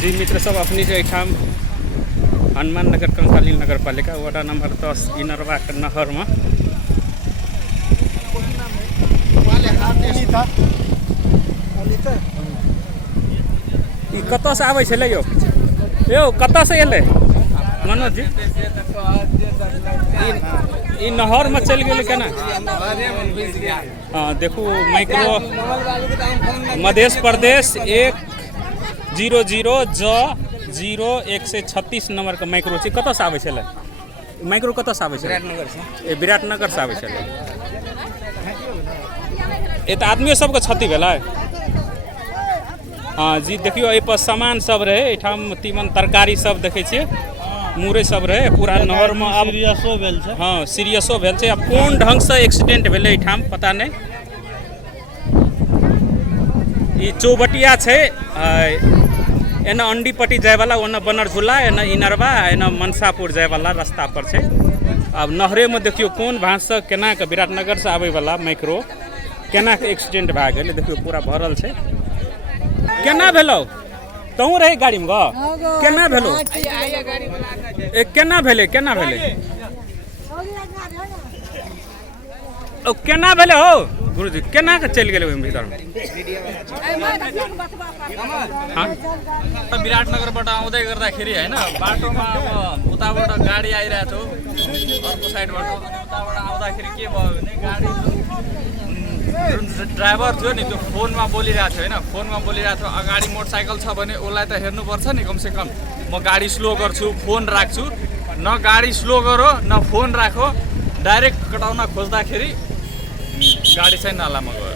जी मित्र सब अपनी जो ठाम हनुमान नगर कंकाली नगर पालिका वडा नंबर 10 इनरवा नहर में कत से आवे छे यो कत से एले मनोज जी ई नहर में चल गए केना। हाँ देखू micro Madhya Pradesh 100J0136 number का माइक्रो छी कत से आवे छले माइक्रो कत से आवे छले विराटनगर से आवे छले। ए त आदमी सबके क्षति भेलै। हाँ जी देखियो एहि पर सामान सब रहे एठाम तीमन तरकारी सब देखे छिए मुरे सब रहे पूरा नहर में अब सीरियसो भेल छै। हाँ सीरियसो भेल छै। अब कोन ढंग से एक्सीडेंट भेलै एठाम पता नहीं। ई चौबटिया छै एना अंडीपट्टी जाए वाला ओना बनर झूला एना इनरवा एना मनसापुर जाए वाला रास्ता पर छै। अब नहरे में देखियो कोन भांज से केना के विराटनगर से आवे वाला माइक्रो केना के एक्सीडेंट भए गेल देखियो पूरा भरल छै। केना भेलो तहूँ रहे गाड़ी में केना भेलो केना भेले केना भेले केना भेले हो गुरुजी केना के चल गेले भीतर में। विराटनगरबाट आउँदै गर्दाखेरि हैन बाटोमा अब उताबाट गाडी आइरहेको थियो अर्को साइडबाट अनि उताबाट आउँदाखेरि के भयो भने गाडी जुन ड्राइभर थियो नि त्यो फोनमा बोलिरहेको थियो हैन फोनमा बोलिरहेको थियो अगाडि मोटरसाइकल छ भने उसलाई त हेर्नुपर्छ नि कमसेकम म गाडी स्लो गर्छु फोन राख्छु न गाडी स्लो गरो न फोन राखो डाइरेक्ट कटाउन खोज्दाखेरि गाडी चाहिँ नालामा गयो।